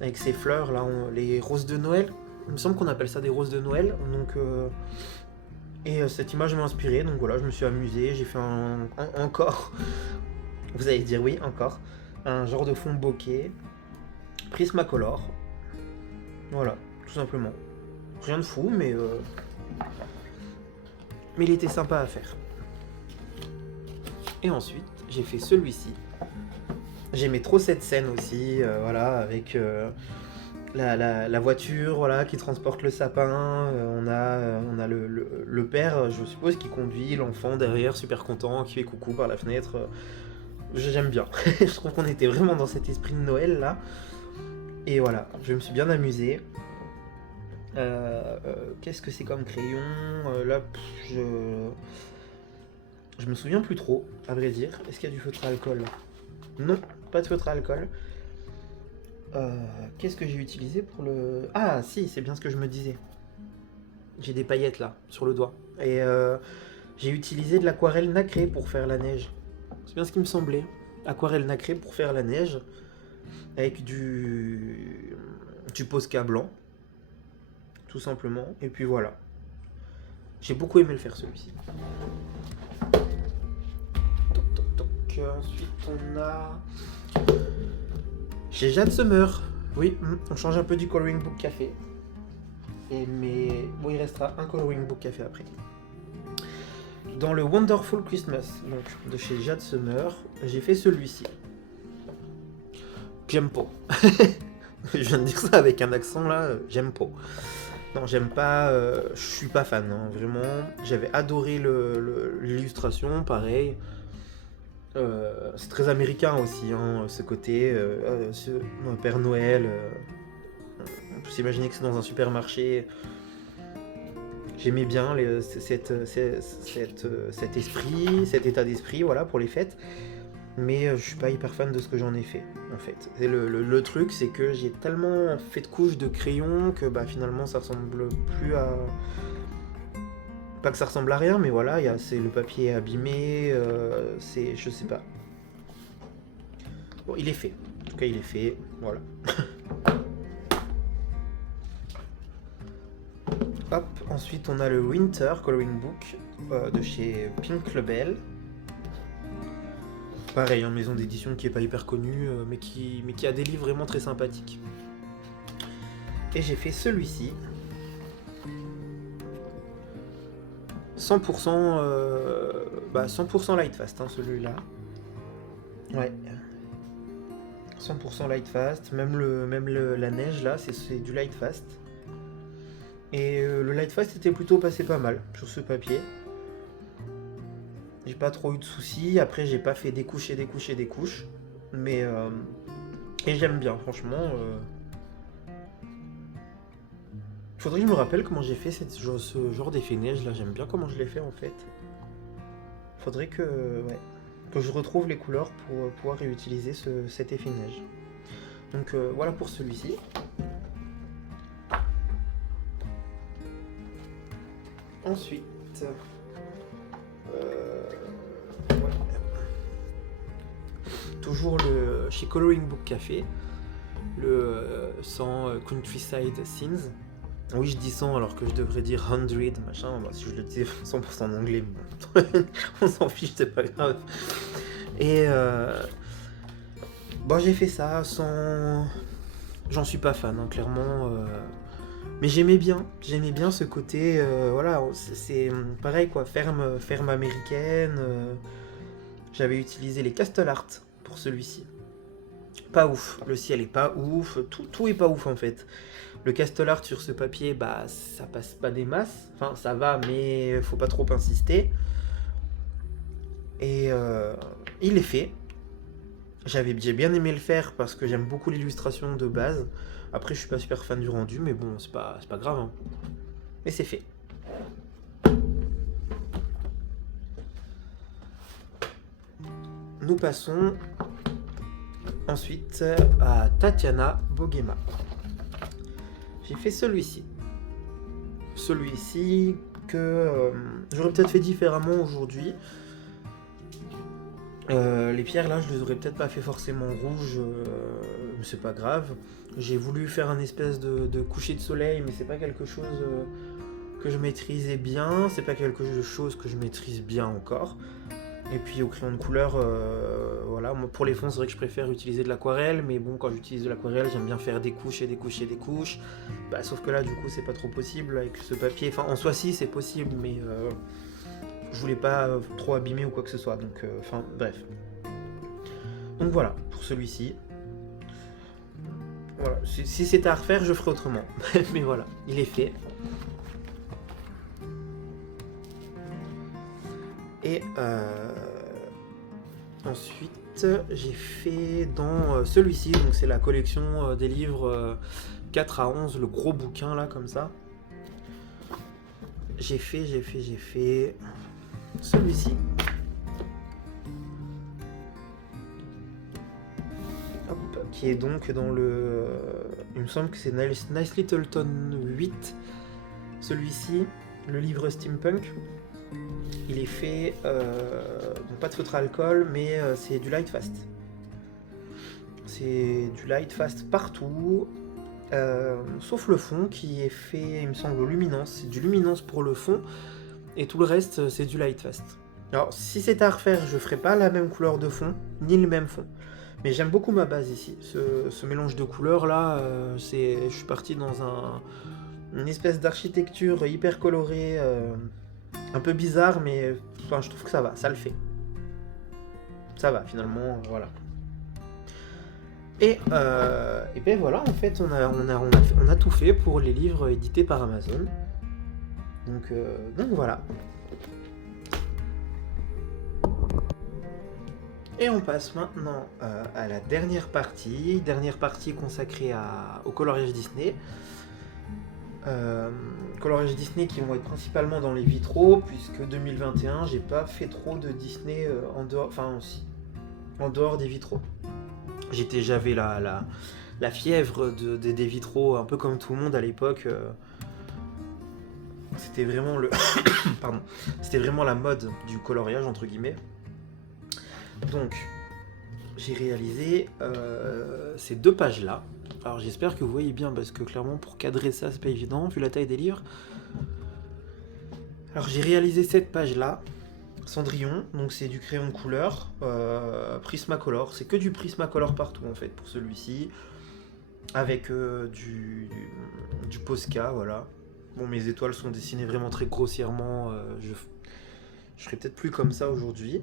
avec ces fleurs là, les roses de Noël. Il me semble qu'on appelle ça des roses de Noël. Donc, cette image m'a inspiré, donc voilà, je me suis amusé, j'ai fait encore, vous allez dire oui, encore, un genre de fond bokeh, Prismacolor, voilà, tout simplement. Rien de fou, mais il était sympa à faire. Et ensuite, j'ai fait celui-ci. J'aimais trop cette scène aussi, voilà, avec la voiture, voilà, qui transporte le sapin. On a le père, je suppose, qui conduit l'enfant derrière, super content, qui fait coucou par la fenêtre. J'aime bien. Je trouve qu'on était vraiment dans cet esprit de Noël là. Et voilà, je me suis bien amusé. Qu'est-ce que c'est comme crayon là, je me souviens plus trop, à vrai dire. Est-ce qu'il y a du feutre à alcool? Non, pas de feutre à alcool. Qu'est-ce que j'ai utilisé pour le... Ah si, c'est bien ce que je me disais. J'ai des paillettes là, sur le doigt. Et j'ai utilisé de l'aquarelle nacrée pour faire la neige. C'est bien ce qui me semblait. Aquarelle nacrée pour faire la neige. Avec du Posca blanc. Tout simplement. Et puis voilà. J'ai beaucoup aimé le faire celui-ci. Ensuite on a... Chez Jade Summer. Oui, on change un peu du coloring book café. Mais bon, il restera un coloring book café après. Dans le Wonderful Christmas, donc de chez Jade Summer, j'ai fait celui-ci. J'aime pas. Je viens de dire ça avec un accent là, j'aime pas. Non, j'aime pas, je suis pas fan, hein, vraiment. J'avais adoré l'illustration, pareil. C'est très américain aussi, hein, ce côté, ce Père Noël. On peut s'imaginer que c'est dans un supermarché. J'aimais bien cet esprit, cet état d'esprit, voilà, pour les fêtes. Mais je suis pas hyper fan de ce que j'en ai fait, en fait. Et le truc, c'est que j'ai tellement fait de couches de crayon que bah, finalement, ça ressemble plus à... Pas que ça ressemble à rien, mais voilà, c'est le papier est abîmé, je sais pas. Bon, il est fait. En tout cas, il est fait, voilà. Hop, ensuite on a le Winter Coloring Book de chez Pink Label. Pareil, une maison d'édition qui est pas hyper connue, mais qui a des livres vraiment très sympathiques. Et j'ai fait celui-ci. 100%, 100% Lightfast, hein, celui-là. Ouais. 100% Lightfast, même la neige là, c'est du Lightfast. Et le Lightfast était plutôt passé pas mal sur ce papier. J'ai pas trop eu de soucis. Après, j'ai pas fait des couches et des couches et des couches. Mais. Et j'aime bien, franchement. Faudrait que je me rappelle comment j'ai fait ce genre d'effet neige là. J'aime bien comment je l'ai fait en fait. Faudrait que je retrouve les couleurs pour pouvoir réutiliser cet effet neige. Donc voilà pour celui-ci. Ensuite, toujours chez Coloring Book Café, le 100 Countryside Scenes. Oui, je dis 100 alors que je devrais dire 100, machin. Bah, si je le dis 100% en anglais, bon, on s'en fiche, c'est pas grave. Et bon, j'ai fait ça sans... J'en suis pas fan, hein, clairement. Mais j'aimais bien ce côté, voilà, c'est pareil quoi, ferme américaine. J'avais utilisé les Castle Art pour celui-ci. Pas ouf, le ciel est pas ouf, tout est pas ouf en fait. Le Castle Art sur ce papier, bah ça passe pas des masses, enfin ça va, mais faut pas trop insister. Et il est fait. J'ai bien aimé le faire parce que j'aime beaucoup l'illustration de base. Après, je suis pas super fan du rendu, mais bon, c'est pas grave. Hein. Mais c'est fait. Nous passons ensuite à Tatiana Bogema. J'ai fait celui-ci. Celui-ci que j'aurais peut-être fait différemment aujourd'hui. Les pierres là, je les aurais peut-être pas fait forcément rouges, mais c'est pas grave. J'ai voulu faire un espèce de coucher de soleil, mais c'est pas quelque chose que je maîtrisais bien, c'est pas quelque chose que je maîtrise bien encore. Et puis au crayon de couleur, voilà, moi, pour les fonds c'est vrai que je préfère utiliser de l'aquarelle, mais bon, quand j'utilise de l'aquarelle, j'aime bien faire des couches et des couches et des couches. Bah, sauf que là, du coup, c'est pas trop possible avec ce papier. Enfin, en soi, si, c'est possible, mais je voulais pas trop abîmer ou quoi que ce soit, donc enfin bref. Donc voilà, pour celui-ci. Voilà, si c'était à refaire, je ferais autrement. Mais voilà, il est fait. Et ensuite, j'ai fait dans celui-ci, donc c'est la collection des livres 4 à 11, le gros bouquin là, comme ça. J'ai fait celui-ci. Hop, qui est donc dans le... il me semble que c'est Nice Littleton 8. Celui-ci, le livre Steampunk. Il est fait, donc pas de feutre à alcool, mais c'est du Lightfast. C'est du Lightfast partout, sauf le fond qui est fait, il me semble, au Luminance. C'est du Luminance pour le fond, et tout le reste, c'est du Lightfast. Alors, si c'est à refaire, je ferai pas la même couleur de fond, ni le même fond. Mais j'aime beaucoup ma base ici. Ce mélange de couleurs là, je suis parti dans une espèce d'architecture hyper colorée, un peu bizarre, mais enfin, je trouve que ça va, ça le fait. Ça va finalement, voilà. Et ben voilà, en fait, on a tout fait pour les livres édités par Amazon. Donc voilà. Et on passe maintenant à la dernière partie consacrée au coloriage Disney. Coloriage Disney qui vont être principalement dans les vitraux, puisque 2021, j'ai pas fait trop de Disney en dehors, enfin aussi, en dehors des vitraux. J'avais la fièvre des vitraux, un peu comme tout le monde à l'époque. C'était vraiment pardon, c'était vraiment la mode du coloriage entre guillemets. Donc, j'ai réalisé ces 2 pages-là. Alors j'espère que vous voyez bien, parce que clairement pour cadrer ça, c'est pas évident, vu la taille des livres. Alors j'ai réalisé cette page-là, Cendrillon, donc c'est du crayon de couleur, Prismacolor, c'est que du Prismacolor partout en fait pour celui-ci, avec du Posca, voilà. Bon, mes étoiles sont dessinées vraiment très grossièrement, je serai peut-être plus comme ça aujourd'hui.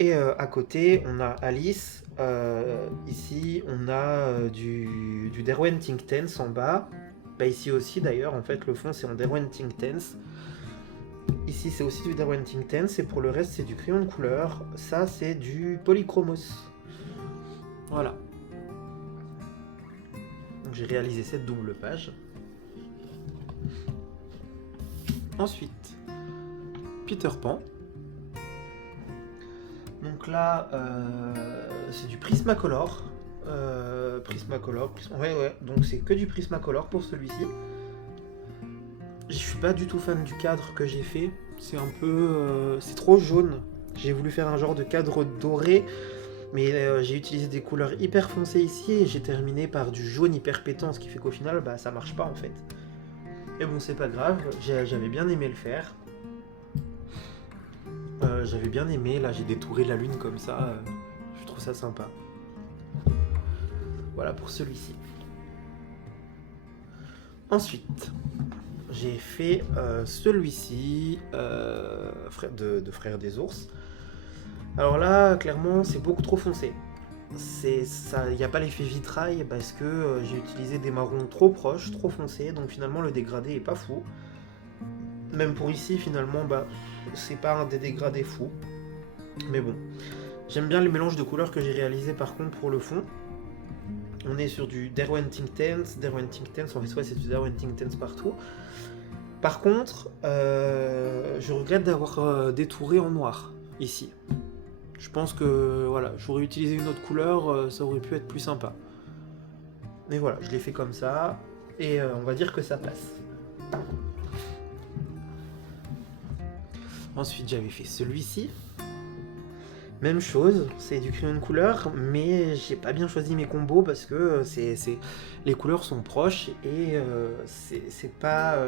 Et à côté, on a Alice. Ici, on a du Derwent Inktense en bas. Bah, ici aussi, d'ailleurs, en fait, le fond, c'est en Derwent Inktense. Ici, c'est aussi du Derwent Inktense. Et pour le reste, c'est du crayon de couleur. Ça, c'est du Polychromos. Voilà. Donc, j'ai réalisé cette double page. Ensuite, Peter Pan. Donc là, c'est du Prismacolor. Ouais. Donc c'est que du Prismacolor pour celui-ci. Je suis pas du tout fan du cadre que j'ai fait. C'est un peu... c'est trop jaune. J'ai voulu faire un genre de cadre doré. Mais j'ai utilisé des couleurs hyper foncées ici. Et j'ai terminé par du jaune hyper pétant. Ce qui fait qu'au final, bah, ça marche pas en fait. Et bon, c'est pas grave. J'avais bien aimé le faire. J'avais bien aimé, là j'ai détouré la lune comme ça, je trouve ça sympa. Voilà pour celui-ci. Ensuite, j'ai fait celui-ci, de Frères des Ours. Alors là, clairement, c'est beaucoup trop foncé. Il n'y a pas l'effet vitrail parce que j'ai utilisé des marrons trop proches, trop foncés, donc finalement le dégradé est pas fou. Même pour ici, finalement, bah, c'est pas un des dégradés fous. Mais bon, j'aime bien les mélanges de couleurs que j'ai réalisés par contre pour le fond. On est sur du Derwent Inktense, en fait, ouais, c'est du Derwent Inktense partout. Par contre, je regrette d'avoir détouré en noir ici. Je pense que voilà, j'aurais utilisé une autre couleur, ça aurait pu être plus sympa. Mais voilà, je l'ai fait comme ça, et on va dire que ça passe. Ensuite, j'avais fait celui-ci. Même chose, c'est du crayon de couleur, mais j'ai pas bien choisi mes combos parce que les couleurs sont proches et c'est pas...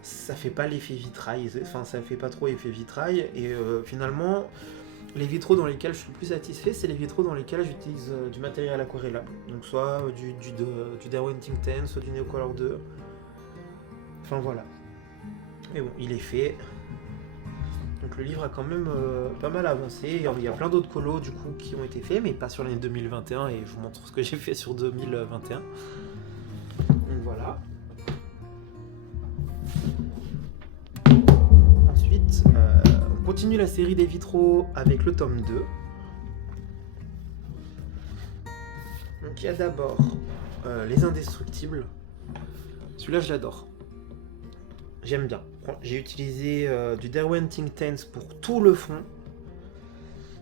ça fait pas l'effet vitrail, enfin ça fait pas trop effet vitrail, et finalement, les vitraux dans lesquels je suis le plus satisfait, c'est les vitraux dans lesquels j'utilise du matériel aquarellable. Donc soit du Derwent Inktense, soit du Neocolor 2. Enfin voilà. Mais bon, il est fait. Donc le livre a quand même pas mal avancé. Il y a plein d'autres colos du coup qui ont été faits, mais pas sur l'année 2021, et je vous montre ce que j'ai fait sur 2021. Donc voilà. Ensuite, on continue la série des vitraux avec le tome 2. Donc il y a d'abord Les Indestructibles. Celui-là je l'adore. J'aime bien. J'ai utilisé du Derwent Inktense pour tout le fond.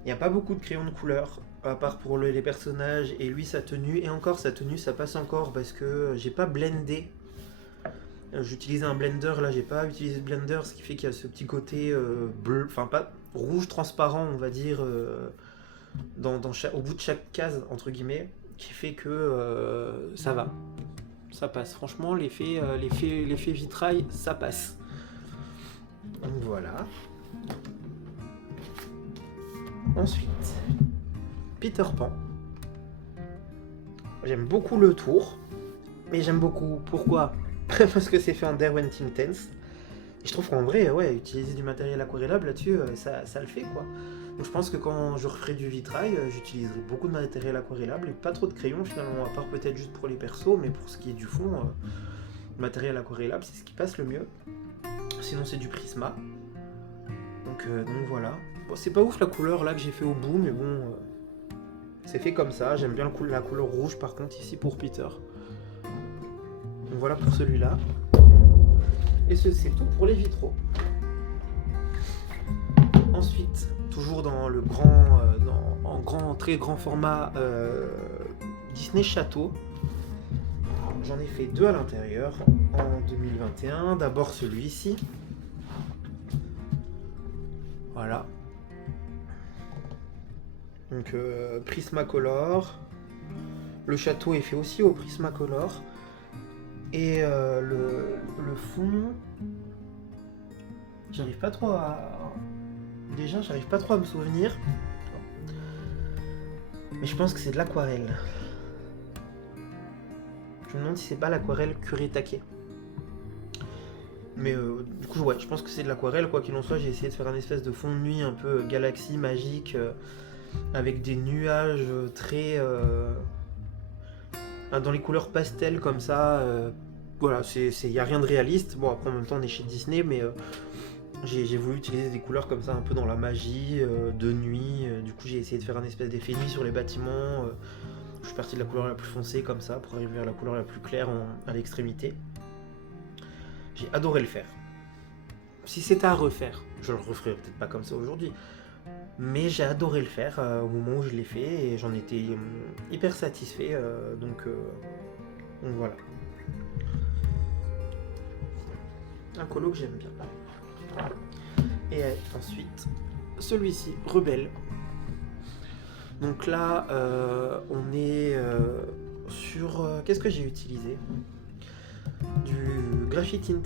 Il n'y a pas beaucoup de crayons de couleur, à part pour les personnages et lui sa tenue. Et encore sa tenue, ça passe encore parce que j'ai pas blendé. J'utilisais un blender, là j'ai pas utilisé de blender, ce qui fait qu'il y a ce petit côté bleu, enfin pas rouge transparent on va dire, au bout de chaque case entre guillemets, qui fait que ça va. Ça passe, franchement l'effet vitrail ça passe. Donc voilà. Ensuite, Peter Pan. J'aime beaucoup le tour, mais j'aime beaucoup. Pourquoi? Parce que c'est fait en Derwent Intense. Et je trouve qu'en vrai, ouais, utiliser du matériel aquarellable là-dessus, ça le fait quoi. Donc je pense que quand je referai du vitrail, j'utiliserai beaucoup de matériel aquarellable et pas trop de crayons finalement, à part peut-être juste pour les persos, mais pour ce qui est du fond, le matériel aquarellable c'est ce qui passe le mieux. Sinon c'est du Prisma. Donc voilà. Bon, c'est pas ouf la couleur là que j'ai fait au bout, mais bon, c'est fait comme ça. J'aime bien la couleur rouge par contre ici pour Peter. Donc voilà pour celui-là. Et c'est tout pour les vitraux. Ensuite, toujours dans le très grand format Disney Château, j'en ai fait 2 à l'intérieur en 2021. D'abord celui-ci. Voilà. Donc Prismacolor. Le château est fait aussi au Prismacolor. Et le fond, j'arrive pas trop à... Déjà, j'arrive pas trop à me souvenir. Mais je pense que c'est de l'aquarelle. Je me demande si c'est pas l'aquarelle Kuretake. Mais du coup, ouais, je pense que c'est de l'aquarelle. Quoi qu'il en soit, j'ai essayé de faire un espèce de fond de nuit un peu galaxie magique, avec des nuages très... dans les couleurs pastel comme ça. Voilà, il n'y a rien de réaliste. Bon, après en même temps on est chez Disney, mais j'ai voulu utiliser des couleurs comme ça un peu dans la magie, de nuit. Du coup j'ai essayé de faire un espèce d'effet nuit sur les bâtiments. Je suis parti de la couleur la plus foncée comme ça pour arriver vers la couleur la plus claire à l'extrémité. J'ai adoré le faire. Si c'était à refaire, je le referais peut-être pas comme ça aujourd'hui, mais j'ai adoré le faire au moment où je l'ai fait et j'en étais hyper satisfait. Donc voilà. Un colo que j'aime bien. Et ensuite, celui-ci, Rebelle. Donc là, on est sur... qu'est-ce que j'ai utilisé? Du Graphitint.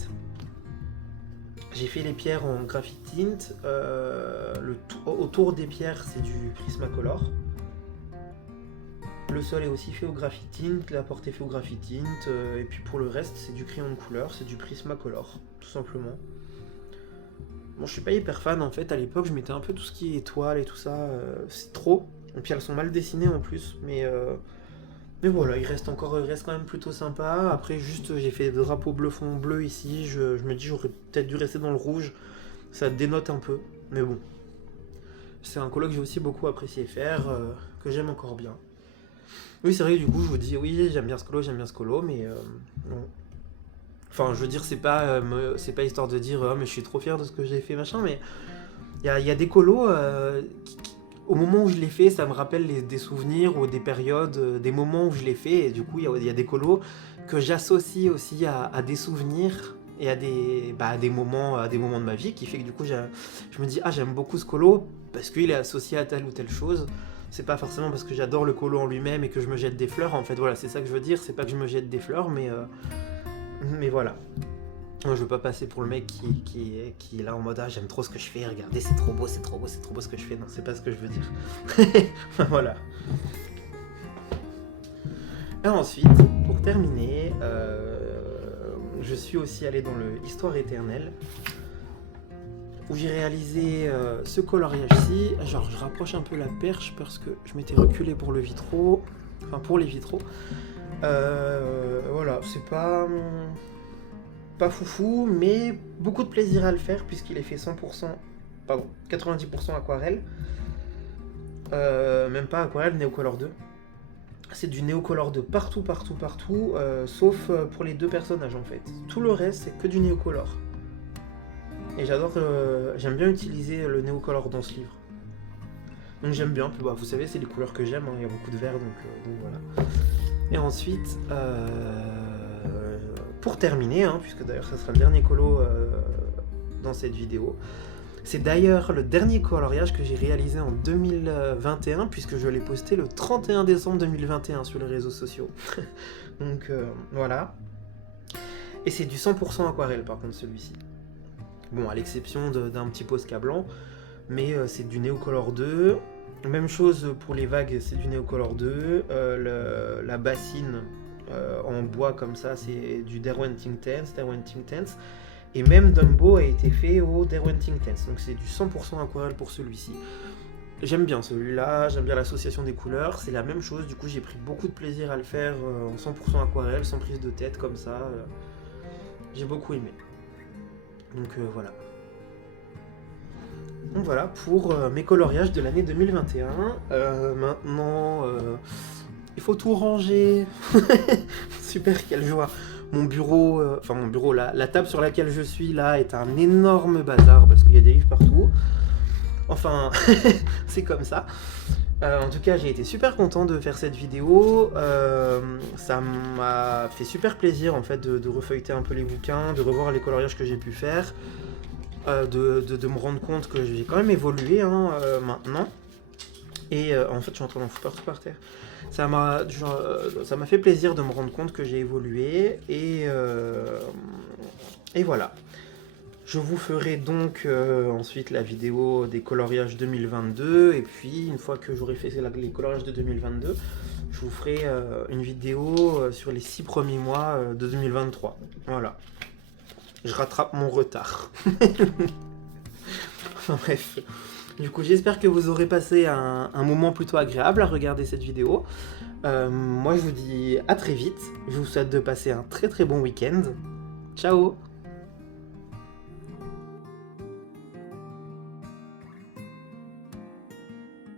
J'ai fait les pierres en Graphitint. Autour des pierres, c'est du Prismacolor. Le sol est aussi fait au Graphitint, la porte est faite au Graphitint, et puis pour le reste, c'est du crayon de couleur, c'est du Prismacolor, tout simplement. Bon, je suis pas hyper fan en fait, à l'époque je mettais un peu tout ce qui est étoiles et tout ça, c'est trop. Et puis elles sont mal dessinées en plus, mais voilà, il reste quand même plutôt sympa. Après juste j'ai fait des drapeaux bleu fond bleu ici, je me dis j'aurais peut-être dû rester dans le rouge, ça dénote un peu, mais bon. C'est un colo que j'ai aussi beaucoup apprécié faire, que j'aime encore bien. Oui, c'est vrai, du coup, je vous dis, oui, j'aime bien ce colo, mais non. Enfin, je veux dire, c'est pas histoire de dire, mais je suis trop fier de ce que j'ai fait, machin, mais il y a des colos, au moment où je les fais, ça me rappelle des souvenirs ou des périodes, des moments où je les fais, et du coup, il y a des colos que j'associe aussi à des souvenirs et à des moments de ma vie, qui fait que du coup, je me dis, ah, j'aime beaucoup ce colo, parce qu'il est associé à telle ou telle chose. C'est pas forcément parce que j'adore le colo en lui-même et que je me jette des fleurs, en fait, voilà, c'est ça que je veux dire, c'est pas que je me jette des fleurs, mais voilà. Moi, je veux pas passer pour le mec qui est là en mode, ah, j'aime trop ce que je fais, regardez, c'est trop beau ce que je fais, non, c'est pas ce que je veux dire. Voilà. Et ensuite, pour terminer, je suis aussi allé dans le Histoire éternelle, où j'ai réalisé ce coloriage-ci. Genre, je rapproche un peu la perche parce que je m'étais reculé pour le vitro. Enfin, pour les vitraux. Voilà, c'est pas foufou, mais beaucoup de plaisir à le faire puisqu'il est fait 90% aquarelle. Même pas aquarelle, Neocolor 2. C'est du Neocolor de partout, sauf pour les 2 personnages en fait. Tout le reste, c'est que du Neocolor. Et j'aime bien utiliser le Neocolor dans ce livre. Donc j'aime bien, puis, vous savez, c'est les couleurs que j'aime, hein. Il y a beaucoup de vert, donc voilà. Et ensuite, pour terminer, hein, puisque d'ailleurs ça sera le dernier colo dans cette vidéo, c'est d'ailleurs le dernier coloriage que j'ai réalisé en 2021, puisque je l'ai posté le 31 décembre 2021 sur les réseaux sociaux. Donc voilà. Et c'est du 100% aquarelle par contre celui-ci. Bon, à l'exception d'un petit Posca blanc, mais c'est du Neocolor 2. Même chose pour les vagues, c'est du Neocolor 2. La bassine en bois comme ça, c'est du Derwent Intense. Et même Dumbo a été fait au Derwent Intense. Donc c'est du 100% aquarelle pour celui-ci. J'aime bien celui-là, j'aime bien l'association des couleurs. C'est la même chose, du coup j'ai pris beaucoup de plaisir à le faire en 100% aquarelle, sans prise de tête comme ça. J'ai beaucoup aimé. Donc voilà. Donc voilà pour mes coloriages de l'année 2021. Maintenant, il faut tout ranger. Super, quelle joie. Mon bureau, la table sur laquelle je suis là est un énorme bazar parce qu'il y a des livres partout. Enfin, c'est comme ça. En tout cas, j'ai été super content de faire cette vidéo. Ça m'a fait super plaisir en fait de refeuilleter un peu les bouquins, de revoir les coloriages que j'ai pu faire. De me rendre compte que j'ai quand même évolué maintenant. Et en fait, je suis en train d'en foutre partout par terre. Ça m'a fait plaisir de me rendre compte que j'ai évolué. Et voilà. Je vous ferai donc ensuite la vidéo des coloriages 2022. Et puis, une fois que j'aurai fait les coloriages de 2022, je vous ferai une vidéo sur les 6 premiers mois de 2023. Voilà. Je rattrape mon retard. Enfin bref. Du coup, j'espère que vous aurez passé un moment plutôt agréable à regarder cette vidéo. Moi, je vous dis à très vite. Je vous souhaite de passer un très très bon week-end. Ciao!